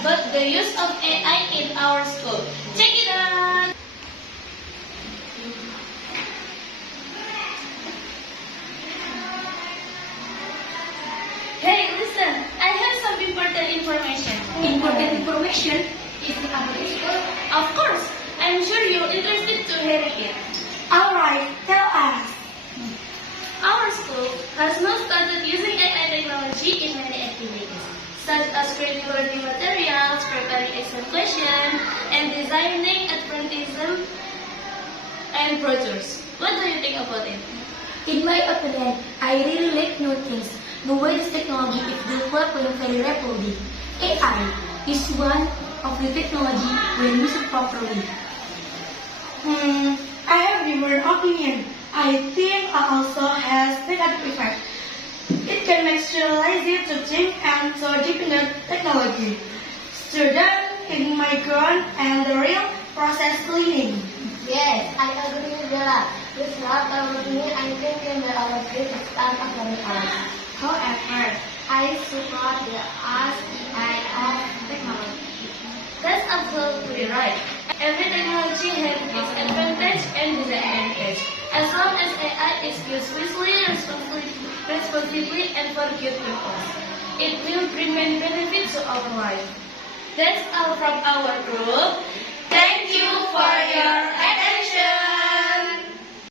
about the use of AI in our school. Check it out! Hey, listen! I have some important information. Important information is about the school. Of course! I'm sure you're interested to hear it. Alright, tell us. Our school has now started using AI technology in many activities, such as creating learning materials, preparing exam questions, and designing advertisements and brochures. What do you think about it? In my opinion, I really like new things. The way this technology is developing very rapidly. AI is one of the technology when used properly. I have different opinion. I think it also has negative effect. It can make students lazy to think and so dependent technology. Students in migrant and the real process cleaning. Yes, I agree with Bella. With lot of routine and thinking that our kids stand up on us. However, I support the AI of technology. That's absolutely right. Every technology has its advantage and disadvantage. As long as AI is used wisely, responsibly, and for good purpose, it will bring many benefits to our life. That's all from our group. Thank you for your